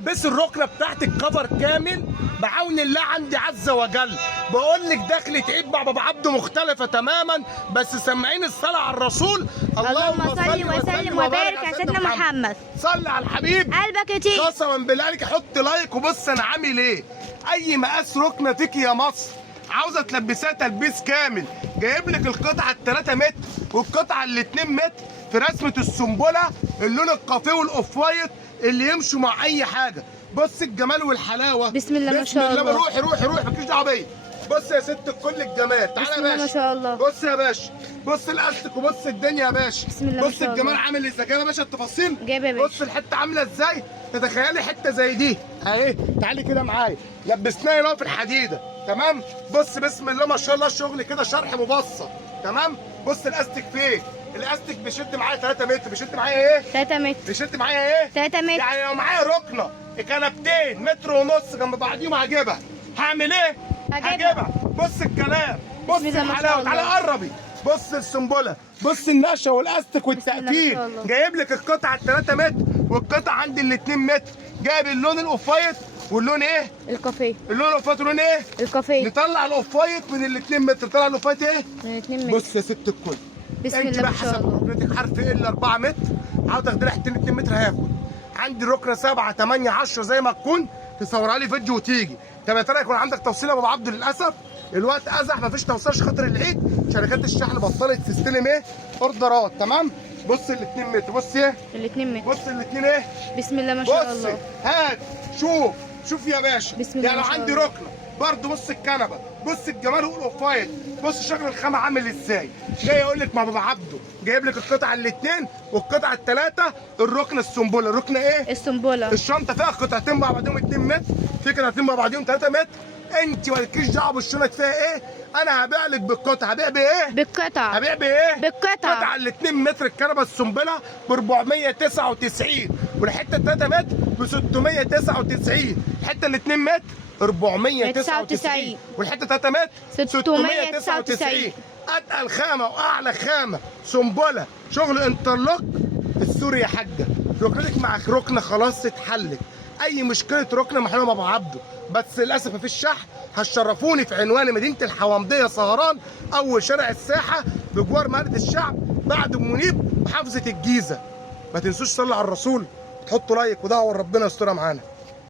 البسي الركنه بتاعتك كفر كامل بعون الله عندي عز وجل. بقول لك دخلة عيد مع بابا عبده مختلفه تماما، بس سمعيني الصلاه على الرسول. اللهم صل وسلم وبارك على سيدنا محمد. صل على الحبيب. قلبك يطير. قسما بالله عليك حط لايك وبص انا عامل ايه. اي مقاس ركنه فيك يا مصر عاوزه تلبسها تلبيس كامل، جايب لك القطعه ال3 متر والقطعه ال2 متر في رسمه السنبله اللون الكافيه والاوف وايت اللي يمشوا مع اي حاجه. بص الجمال والحلاوه. بسم الله ما شاء الله. بسم الله. روحي روحي روحي مالكيش دعوه بيا. بص يا ست الكل الجمال. تعالى يا باشا. بسم الله ما شاء الله. بص يا باشا، بص الاستك وبص الدنيا يا باشا. بسم الله ما بص شاء الله. الجمال عامل ازاي. جايب يا باشا التفاصيل. جايب يا باشا. بص الحته عامله ازاي. تتخيلي حته زي دي اهي. تعالي كده معايا. لبسناها هنا في الحديده تمام. بص بسم الله ما شاء الله الشغل كده شرح مبسط تمام. بص الاستك فين. الاستك بيشد معايا 3 متر. بيشد معايا ايه؟ 3 متر. بيشد معايا ايه؟ 3 متر. يعني لو معايا ركنه كنبتين متر ونص جنب بعضيهم هجيبها. هعمل ايه؟ هجيبها. بص الكلام. بص بسم الله ما شاء الحلاوه. الله. تعالى قربي. بص السنبله. بص النقشه والاستك والتقفيل. ما شاء الله. جايب لك القطعه ال3 متر والقطعه عندي ال2 متر. جايب اللون الاوف وايت واللون ايه؟ الكافيه. اللون الاوف وايت واللون ايه؟ الكافيه. نطلع الاوف وايت من ال2 متر. نطلع الاوف وايت ايه؟ من 2 متر. بص يا ست الكل. بسم انت الله بقى ما شاء حسب الله. ركنتك عارف ايه الا 4 متر. عاوز تاخدي لي حتتين 2 متر هاخد. عندي ركنه 7 8 10 زي ما تكون تصورها لي فيديو وتيجي. طب يا ترى يكون عندك توصيل يا ابو عبده؟ للاسف الوقت ازح مفيش توصيل عشان خاطر العيد. شركات الشحن بطلت تستلم ايه؟ اوردرات تمام. بص ال2 متر. بص ايه؟ ال2 متر. بص ال2 ايه؟ بسم الله ما شاء بص الله. هات شوف. شوف يا باشا. بسم الله يعني لو ما شاء عندي الله. ركنه برضه بص الكنبه. بص الجمال والاوفايل. بص شكل الخامه عامل ازاي. جاي اقول لك مع بابا عبده جايب لك القطعه الاثنين والقطعه الثلاثه. الركن السنبله. الركن ايه؟ السنبله. الشنطه فيها قطعتين مع بعضهم 2 متر. في قطعتين مع بعضهم 3 متر. انت مالكيش دعوه بالشنط فيها ايه. انا هبيع لك بالقطعه. هبيع بايه؟ بالقطع. هبيع بايه؟ بالقطع. القطعه ال2 متر الكنبه السنبله ب 499 والحته 3 متر ب 699. الحته ال2 متر 499 والحته 3 متر 699. اتقل خامه واعلى خامه سنبله شغل انترلوك السوري يا حاجه. ركنتك مع ركنه خلاص اتحلت. اي مشكله ركنه محلوله مع ابو عبده. بس للاسف مفيش شحن. هتشرفوني في عنوان مدينه الحوامديه سهران اول شارع الساحه بجوار مدينه الشعب بعد منيب محافظه الجيزه. ما تنسوش صلوا على الرسول، تحطوا لايك ودعوه ربنا يسترها معانا.